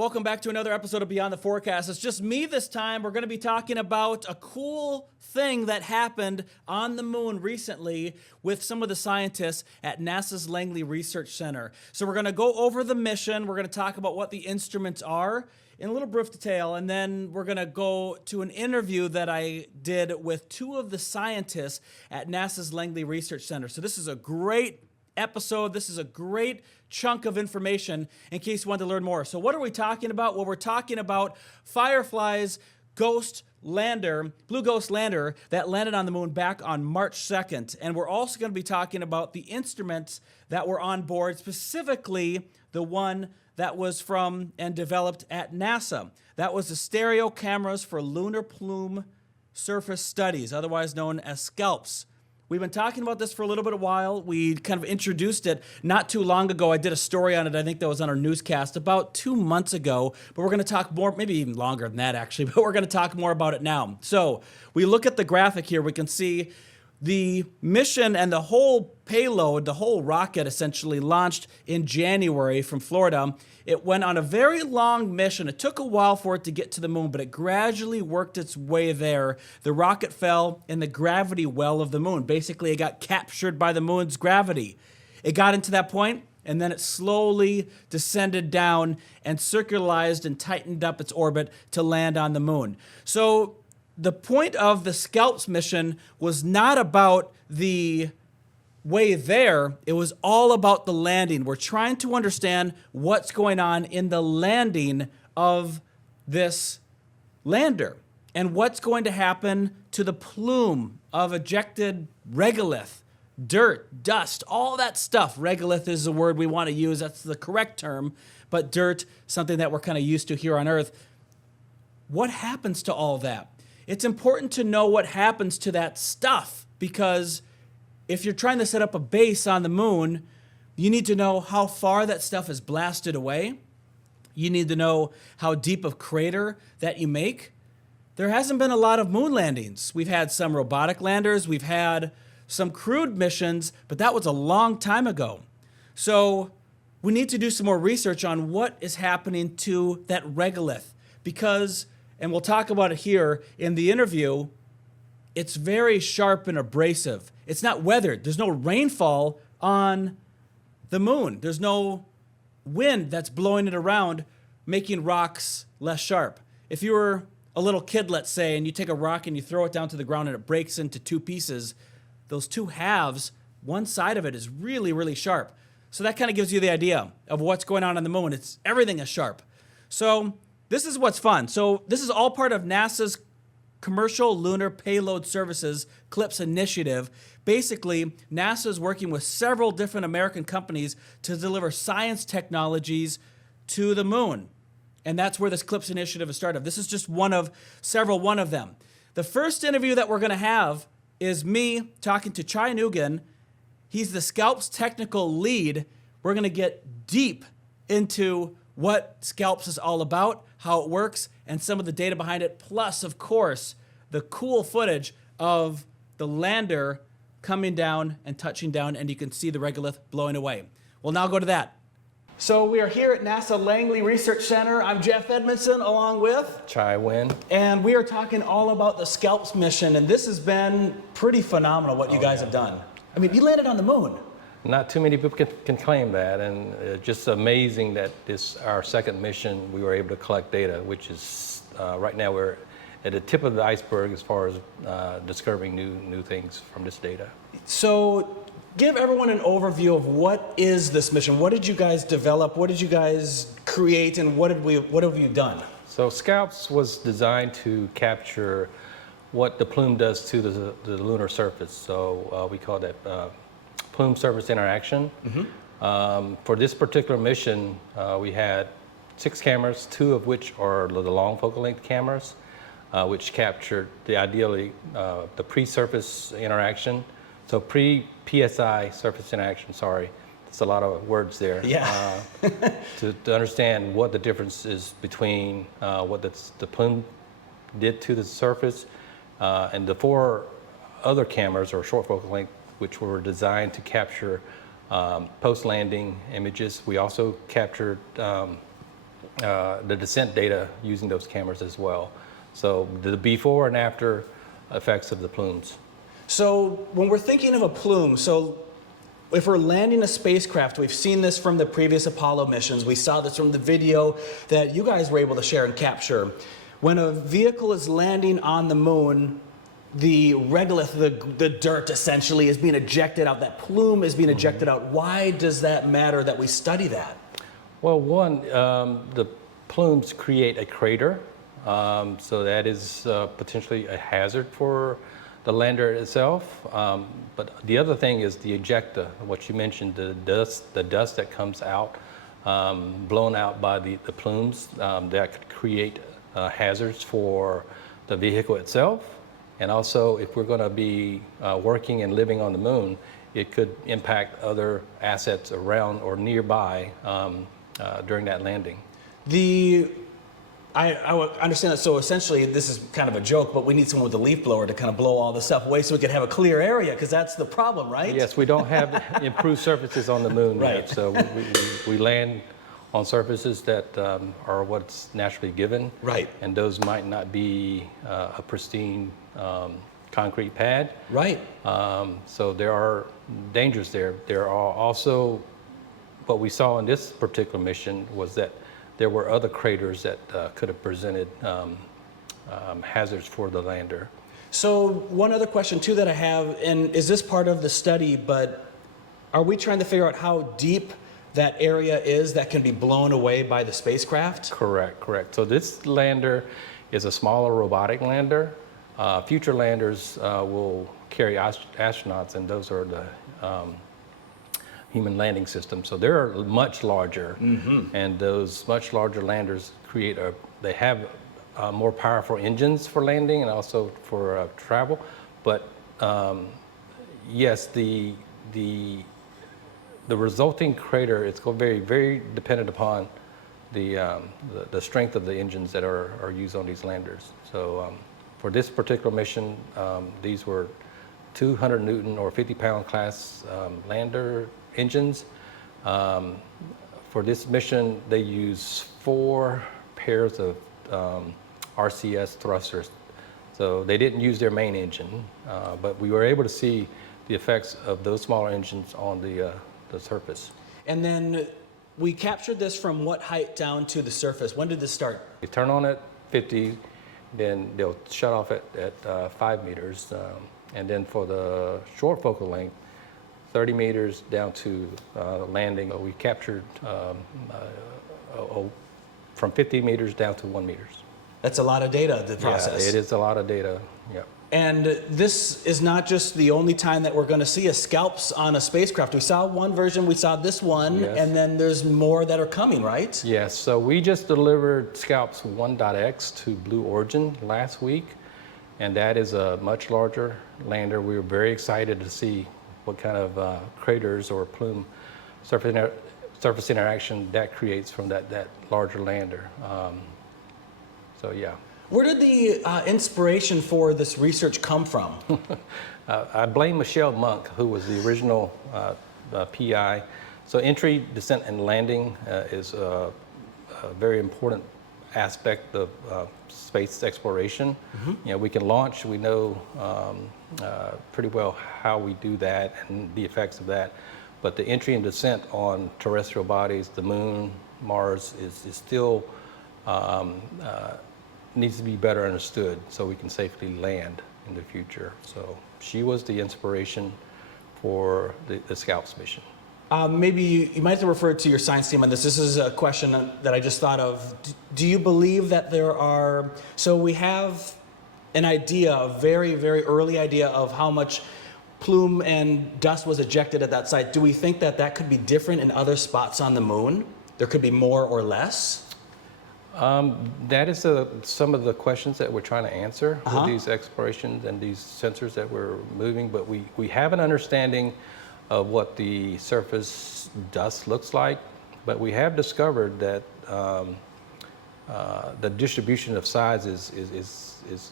Welcome back to another episode of Beyond the Forecast. It's just me this time. We're going to be talking about a cool thing that happened on the moon recently with some of the scientists at NASA's Langley Research Center. So we're going to go over the mission. We're going to talk about what the instruments are in a little brief detail, and then we're going to go to an interview that I did with two of the scientists at NASA's Langley Research Center. So this is a great episode. This is a great chunk of information in case you want to learn more. So what are we talking about? Well, we're talking about Firefly's ghost lander, Blue Ghost lander that landed on the moon back on March 2nd. And we're also going to be talking about the instruments that were on board, specifically the one that was from and developed at NASA. That was the stereo cameras for lunar plume surface studies, otherwise known as SCALPSS. We've been talking about this for a little bit of while. We kind of introduced it not too long ago. I did a story on it, I think that was on our newscast about 2 months ago, but we're going to talk more, maybe even longer than that actually, but we're going to talk more about it now. So we look at the graphic here, we can see the mission and the whole payload, the whole rocket essentially launched in January from Florida. It went on a very long mission. It took a while for it to get to the moon, but it gradually worked its way there. The rocket fell in the gravity well of the moon. Basically, it got captured by the moon's gravity. It got into that point, and then it slowly descended down and circularized and tightened up its orbit to land on the moon. So the point of the SCALPSS mission was not about the way there, it was all about the landing. We're trying to understand what's going on in the landing of this lander and what's going to happen to the plume of ejected regolith, dirt, dust, all that stuff. Regolith is the word we want to use, that's the correct term, but dirt, something that we're kind of used to here on Earth. What happens to all that? It's important to know what happens to that stuff, because if you're trying to set up a base on the moon, you need to know how far that stuff is blasted away. You need to know how deep of crater that you make. There hasn't been a lot of moon landings. We've had some robotic landers, we've had some crewed missions, but that was a long time ago. So we need to do some more research on what is happening to that regolith, because, and we'll talk about it here in the interview, it's very sharp and abrasive. It's not weathered. There's no rainfall on the moon. There's no wind that's blowing it around, making rocks less sharp. If you were a little kid, let's say, and you take a rock and you throw it down to the ground and it breaks into two pieces, those two halves, one side of it is really, really sharp. So that kind of gives you the idea of what's going on the moon. Everything is sharp. So this is what's fun. So this is all part of NASA's Commercial Lunar Payload Services, CLPS initiative. Basically, NASA is working with several different American companies to deliver science technologies to the moon. And that's where this CLPS initiative is started. This is just one of them. The first interview that we're going to have is me talking to Chai Nguyen. He's the SCALPSS technical lead. We're going to get deep into what SCALPSS is all about, how it works, and some of the data behind it, plus, of course, the cool footage of the lander coming down and touching down, and you can see the regolith blowing away. We'll now go to that. So we are here at NASA Langley Research Center. I'm Jeff Edmondson, along with Chai Nguyen. And we are talking all about the SCALPSS mission, and this has been pretty phenomenal what you guys have done. I mean, you landed on the moon. Not too many people can claim that, and just amazing that our second mission, we were able to collect data, which is, right now we're at the tip of the iceberg as far as discovering new things from this data. So give everyone an overview of what is this mission? What did you guys develop? What did you guys create? And what have you done? So SCALPSS was designed to capture what the plume does to the lunar surface. So we call that plume surface interaction. Mm-hmm. For this particular mission, we had 6 cameras, 2 of which are the long focal length cameras, which captured the pre-surface interaction. So pre-PSI surface interaction, sorry. It's a lot of words there. Yeah. To understand what the difference is between what the plume did to the surface and the 4 other cameras, or short focal length, which were designed to capture post-landing images. We also captured the descent data using those cameras as well. So the before and after effects of the plumes. So when we're thinking of a plume, so if we're landing a spacecraft, we've seen this from the previous Apollo missions. We saw this from the video that you guys were able to share and capture. When a vehicle is landing on the moon, the regolith, the dirt essentially, is being ejected out. That plume is being ejected out. Why does that matter that we study that? Well, one, the plumes create a crater, so that is potentially a hazard for the lander itself. But the other thing is the ejecta, what you mentioned, the dust that comes out, blown out by the plumes, that could create hazards for the vehicle itself. And also, if we're going to be working and living on the moon, it could impact other assets around or nearby during that landing. I understand that. So essentially, this is kind of a joke, but we need someone with a leaf blower to kind of blow all this stuff away so we can have a clear area, because that's the problem, right? Yes, we don't have improved surfaces on the moon Right. yet, so we land on surfaces that are what's naturally given. Right. And those might not be a pristine concrete pad. Right. So there are dangers there. There are also, what we saw in this particular mission was that there were other craters that could have presented hazards for the lander. So one other question too that I have, and is this part of the study, but are we trying to figure out how deep that area is that can be blown away by the spacecraft? Correct, correct. So this lander is a smaller robotic lander. Future landers will carry astronauts, and those are the human landing systems. So they're much larger, and those much larger landers they have more powerful engines for landing and also for travel. But yes, the resulting crater, it's very, very dependent upon the strength of the engines that are used on these landers. So for this particular mission, these were 200 Newton or 50-pound class lander engines. For this mission, they use 4 pairs of RCS thrusters. So they didn't use their main engine, but we were able to see the effects of those smaller engines on the surface. And then we captured this from what height down to the surface? When did this start? They turn on at 50, then they'll shut off at 5 meters. And then for the short focal length, 30 meters down to landing, we captured from 50 meters down to 1 meter. That's a lot of data to process. Yeah, it is a lot of data, yeah. And this is not just the only time that we're going to see a SCALPSS on a spacecraft. We saw one version, we saw this one, Yes. and then there's more that are coming, right? Yes, so we just delivered SCALPSS 1.x to Blue Origin last week, and that is a much larger lander. We were very excited to see what kind of craters or plume surface interaction that creates from that larger lander. So yeah. Where did the inspiration for this research come from? I blame Michelle Monk, who was the original PI. So entry, descent, and landing is a very important aspect of space exploration. You know, we can launch, we know pretty well how we do that and the effects of that, but the entry and descent on terrestrial bodies, the moon, Mars, is still needs to be better understood so we can safely land in the future. So she was the inspiration for the SCALPSS mission. Maybe you might have to refer to your science team on this. This is a question that I just thought of. Do you believe that there are, so we have an idea, a very, very early idea of how much plume and dust was ejected at that site. Do we think that that could be different in other spots on the moon? There could be more or less? That is some of the questions that we're trying to answer with these explorations and these sensors that we're moving, but we have an understanding of what the surface dust looks like, but we have discovered that the distribution of size is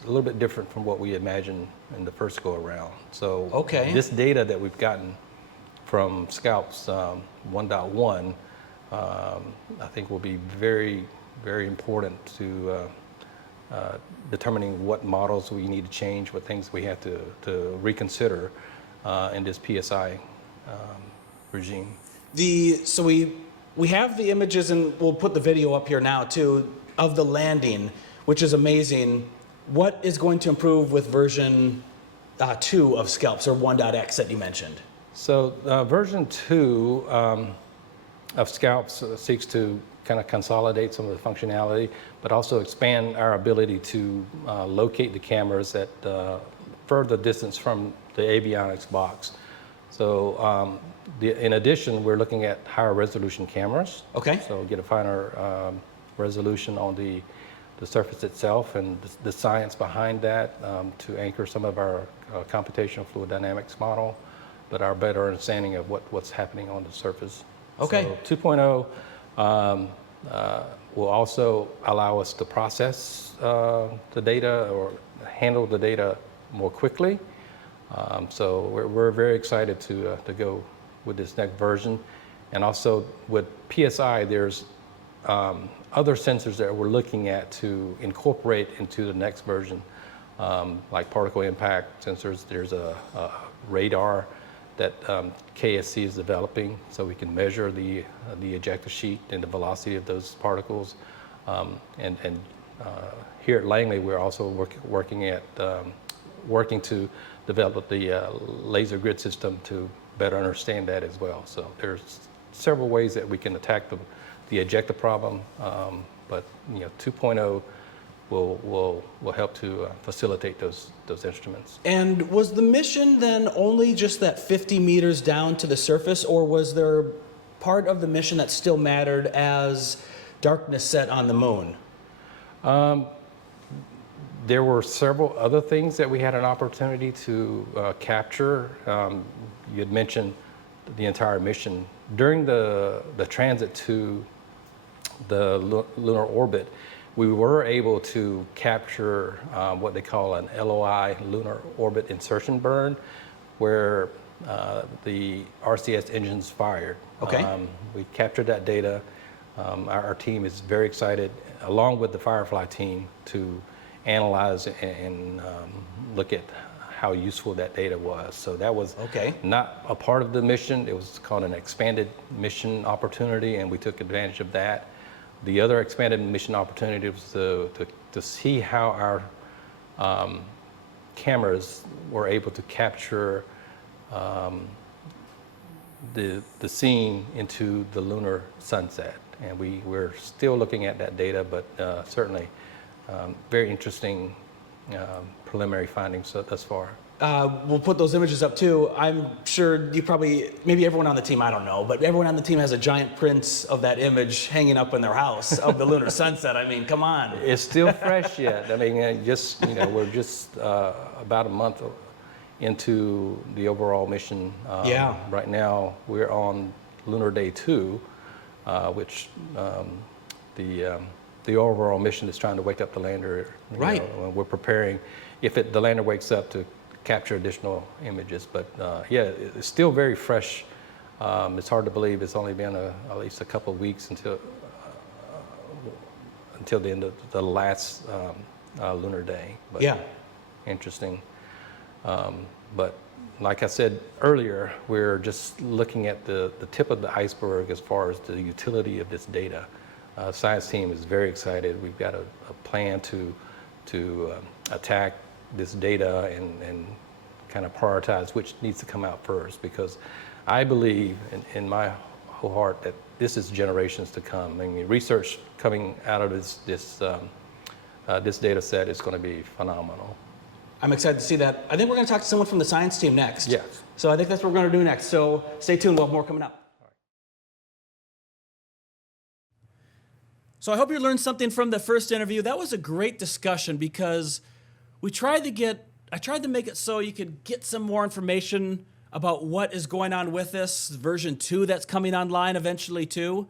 a little bit different from what we imagined in the first go around. So this data that we've gotten from SCALPSS 1.1, I think will be very very important to determining what models we need to change, what things we have to reconsider in this PSI regime. So we have the images, and we'll put the video up here now too, of the landing, which is amazing. What is going to improve with version 2 of SCALPSS, or 1.x that you mentioned? So version 2 of SCALPSS seeks to kind of consolidate some of the functionality, but also expand our ability to locate the cameras at further distance from the avionics box. So in addition, we're looking at higher resolution cameras. Okay. So get a finer resolution on the surface itself and the science behind that to anchor some of our computational fluid dynamics model, but our better understanding of what's happening on the surface. Okay. So 2.0 will also allow us to process the data or handle the data more quickly. So we're very excited to go with this next version. And also with PSI, there's other sensors that we're looking at to incorporate into the next version, like particle impact sensors. There's a radar that KSC is developing, so we can measure the ejector sheet and the velocity of those particles. And here at Langley, we're also working to develop the laser grid system to better understand that as well. So there's several ways that we can attack the ejector problem, but 2.0 will help to facilitate those instruments. And was the mission then only just that 50 meters down to the surface, or was there part of the mission that still mattered as darkness set on the moon? There were several other things that we had an opportunity to capture. You had mentioned the entire mission. During the transit to the lunar orbit, we were able to capture what they call an LOI, lunar orbit insertion burn, where the RCS engines fired. Okay. We captured that data. Our team is very excited, along with the Firefly team, to analyze and look at how useful that data was. So that was not a part of the mission. It was called an expanded mission opportunity, and we took advantage of that. The other expanded mission opportunity was to see how our cameras were able to capture the scene into the lunar sunset. And we're still looking at that data, but certainly very interesting preliminary findings thus far. We'll put those images up too. I'm sure you probably, maybe everyone on the team, I don't know, but everyone on the team has a giant print of that image hanging up in their house of the lunar sunset. I mean, come on. It's still fresh yet. I mean, we're just about a month into the overall mission. Yeah. Right now, we're on Lunar Day 2, which the overall mission is trying to wake up the lander. Right. And we're preparing, if the lander wakes up, to capture additional images. But yeah, it's still very fresh. It's hard to believe it's only been at least a couple of weeks until the end of the last lunar day. But yeah. Interesting. But like I said earlier, we're just looking at the tip of the iceberg as far as the utility of this data. Science team is very excited. We've got a plan to attack this data and kind of prioritize which needs to come out first, because I believe in my whole heart that this is generations to come. I mean, research coming out of this data set is going to be phenomenal. I'm excited to see that. I think we're going to talk to someone from the science team next. Yeah. So I think that's what we're going to do next. So stay tuned. We'll have more coming up. So I hope you learned something from the first interview. That was a great discussion, because I tried to make it so you could get some more information about what is going on with this version 2 that's coming online eventually too.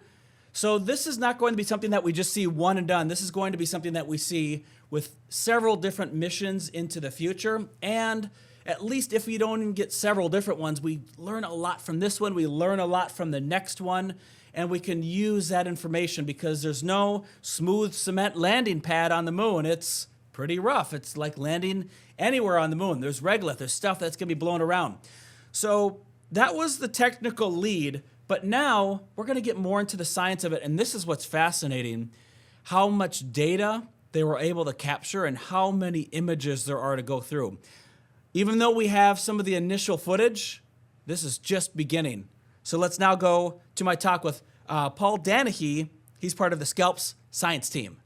So this is not going to be something that we just see one and done. This is going to be something that we see with several different missions into the future. And at least if we don't even get several different ones, we learn a lot from this one. We learn a lot from the next one. and we can use that information because there's no smooth cement landing pad on the moon. It's pretty rough. It's like landing anywhere on the moon. There's regolith, there's stuff that's going to be blown around. So that was the technical lead, but now we're going to get more into the science of it, and this is what's fascinating, how much data they were able to capture and how many images there are to go through. Even though we have some of the initial footage, this is just beginning. So let's now go to my talk with Paul Danahy. He's part of the SCALPSS science team.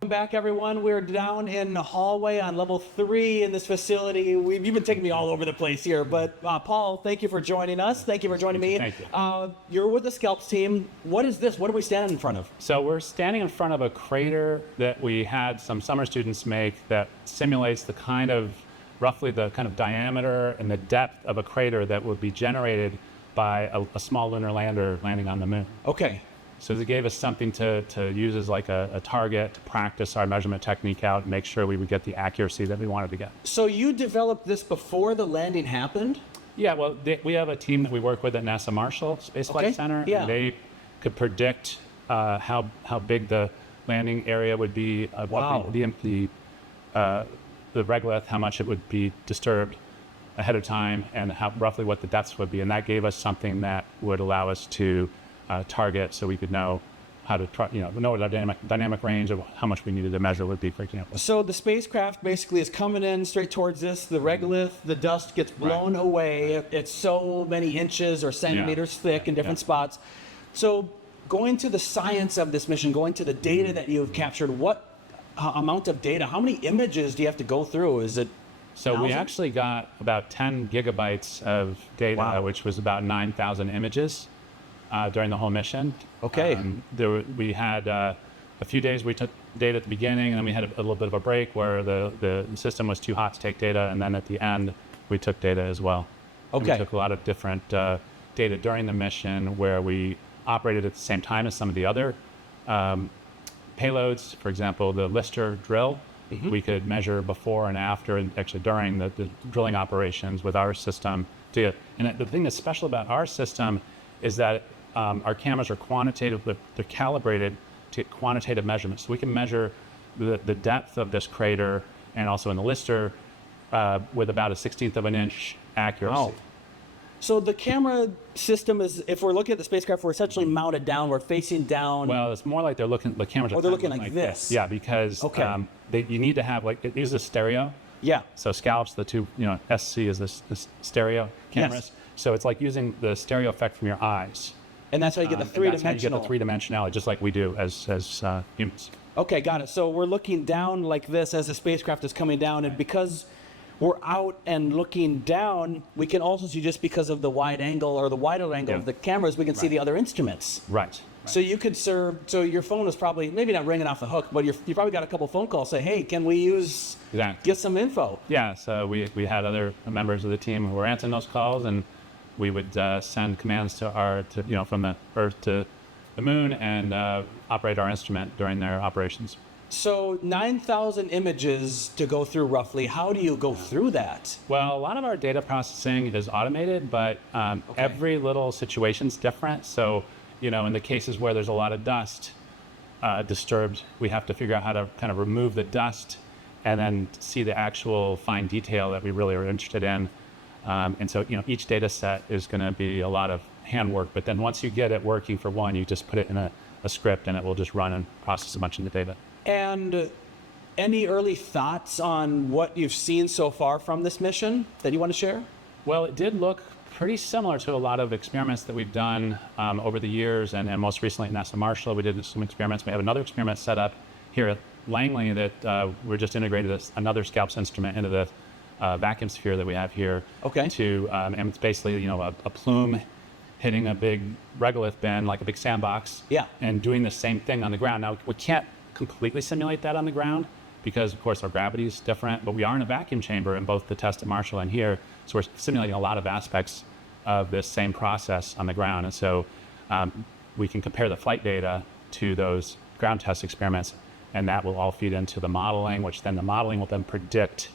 Welcome back, everyone. We're down in the hallway on level 3 in this facility. You've been taking me all over the place here, but Paul, thank you for joining us. Thank you for joining me. Thank you. You're with the SCALPSS team. What is this? What are we standing in front of? So we're standing in front of a crater that we had some summer students make that simulates the kind of, roughly the kind of diameter and the depth of a crater that would be generated by a small lunar lander landing on the moon. Okay. So they gave us something to use as like a target to practice our measurement technique out and make sure we would get the accuracy that we wanted to get. So you developed this before the landing happened? Yeah, well, we have a team that we work with at NASA Marshall Space Flight Center. Yeah. And they could predict how big the landing area would be, Wow. what the regolith, how much it would be disturbed ahead of time, and how roughly what the depths would be. And that gave us something that would allow us to target, so we could know how to know what our dynamic range of how much we needed to measure would be, for example. So the spacecraft basically is coming in straight towards this. The regolith, the dust gets blown away. It's so many inches or centimeters thick in different spots. So going to the science of this mission, going to the data that you've captured, what amount of data, how many images do you have to go through? Is it So we thousands? actually got about 10 gigabytes of data, Wow. which was about 9,000 images during the whole mission. Okay. We had a few days we took data at the beginning, and then we had a little bit of a break where the system was too hot to take data, and then at the end we took data as well. And Okay. we took a lot of different data during the mission where we operated at the same time as some of the other payloads. For example, the Lister drill, we could measure before and after, and actually during the drilling operations with our system. And the thing that's special about our system is that our cameras are quantitative, they're calibrated to get quantitative measurements. So we can measure the depth of this crater, and also in the Lister with about a 1/16 of an inch accuracy. Wow. So the camera system is, if we're looking at the spacecraft, we're essentially mounted down, we're facing down. Well, it's more like the cameras are they're looking kind of like this. Yeah, because Okay. you need to have, it uses stereo. Yeah. So SCALPSS, the two, SC is this stereo cameras. Yes. So it's like using the stereo effect from your eyes. And that's how you get the And that's how you three-dimensional. get the three-dimensionality, just like we do as humans. Okay, got it. So we're looking down like this as the spacecraft is coming down, and because we're out and looking down, we can also see, just because of the wide angle or the wider angle of the cameras, we can see the other instruments. Right. So you could serve, so your phone is probably, maybe not ringing off the hook, but you probably got a couple phone calls say, hey, can we use, Exactly. get some info? Yeah, so we had other members of the team who were answering those calls, and we would send commands from the Earth to the moon, and operate our instrument during their operations. So 9,000 images to go through roughly. How do you go through that? Well, a lot of our data processing is automated, but every little situation's different. So, in the cases where there's a lot of dust disturbed, we have to figure out how to kind of remove the dust and then see the actual fine detail that we really are interested in. And so, each data set is going to be a lot of handwork, but then once you get it working for one, you just put it in a script, and it will just run and process a bunch of the data. And any early thoughts on what you've seen so far from this mission that you want to share? Well, it did look pretty similar to a lot of experiments that we've done over the years, and most recently at NASA Marshall, we did some experiments. We have another experiment set up here at Langley that we're just integrated another SCALPSS instrument into the vacuum sphere that we have here. Okay. And it's basically, a plume hitting a big regolith bin, like a big sandbox. Yeah. And doing the same thing on the ground. Now, we can't completely simulate that on the ground because, of course, our gravity is different, but we are in a vacuum chamber in both the test at Marshall and here, so we're simulating a lot of aspects of this same process on the ground. And so we can compare the flight data to those ground test experiments, and that will all feed into the modeling, which then the modeling will then predict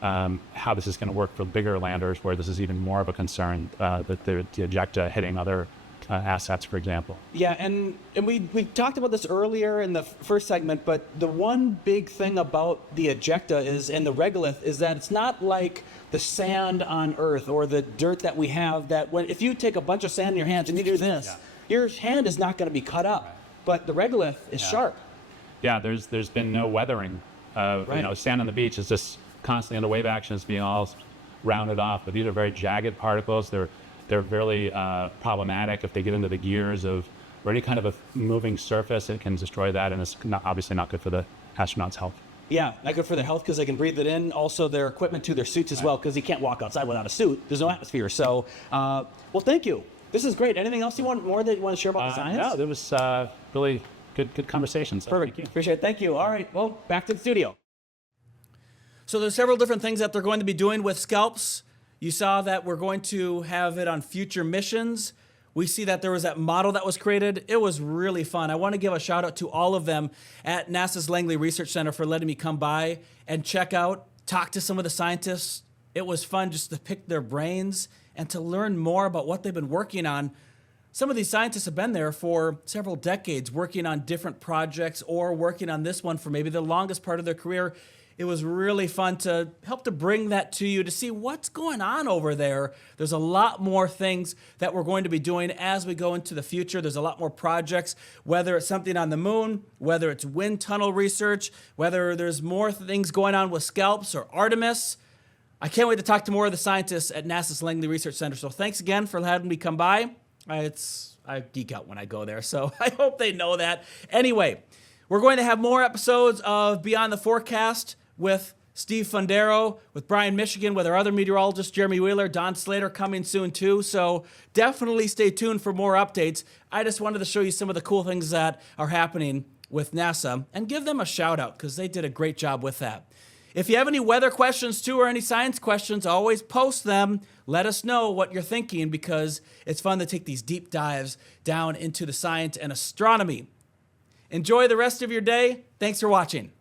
how this is going to work for bigger landers, where this is even more of a concern, that the ejecta hitting other assets, for example. Yeah, and we talked about this earlier in the first segment, but the one big thing about the ejecta is, and the regolith, is that it's not like the sand on Earth or the dirt that we have, that if you take a bunch of sand in your hands and you do this, your hand is not going to be cut up. But the regolith is sharp. Yeah, there's been no weathering. Sand on the beach is just constantly under wave action. It's being all rounded off. But these are very jagged particles. They're really problematic if they get into the gears of or any kind of a moving surface. It can destroy that, and it's obviously not good for the astronauts' health. Yeah, not good for their health because they can breathe it in. Also, their equipment to their suits as well, because you can't walk outside without a suit. There's no atmosphere. So, well, thank you. This is great. Anything else you want to share about the science? No, there was really good conversations. Perfect. Thank you. Appreciate it. Thank you. All right. Well, back to the studio. So there's several different things that they're going to be doing with SCALPSS. You saw that we're going to have it on future missions. We see that there was that model that was created. It was really fun. I want to give a shout out to all of them at NASA's Langley Research Center for letting me come by and check out, talk to some of the scientists. It was fun just to pick their brains and to learn more about what they've been working on. Some of these scientists have been there for several decades, working on different projects or working on this one for maybe the longest part of their career. It was really fun to help to bring that to you, to see what's going on over there. There's a lot more things that we're going to be doing as we go into the future. There's a lot more projects, whether it's something on the moon, whether it's wind tunnel research, whether there's more things going on with SCALPSS or Artemis. I can't wait to talk to more of the scientists at NASA's Langley Research Center. So thanks again for having me come by. I geek out when I go there, so I hope they know that. Anyway, we're going to have more episodes of Beyond the Forecast with Steve Fundero, with Brian Michigan, with our other meteorologist, Jeremy Wheeler, Don Slater coming soon too. So definitely stay tuned for more updates. I just wanted to show you some of the cool things that are happening with NASA and give them a shout out because they did a great job with that. If you have any weather questions too or any science questions, always post them. Let us know what you're thinking because it's fun to take these deep dives down into the science and astronomy. Enjoy the rest of your day. Thanks for watching.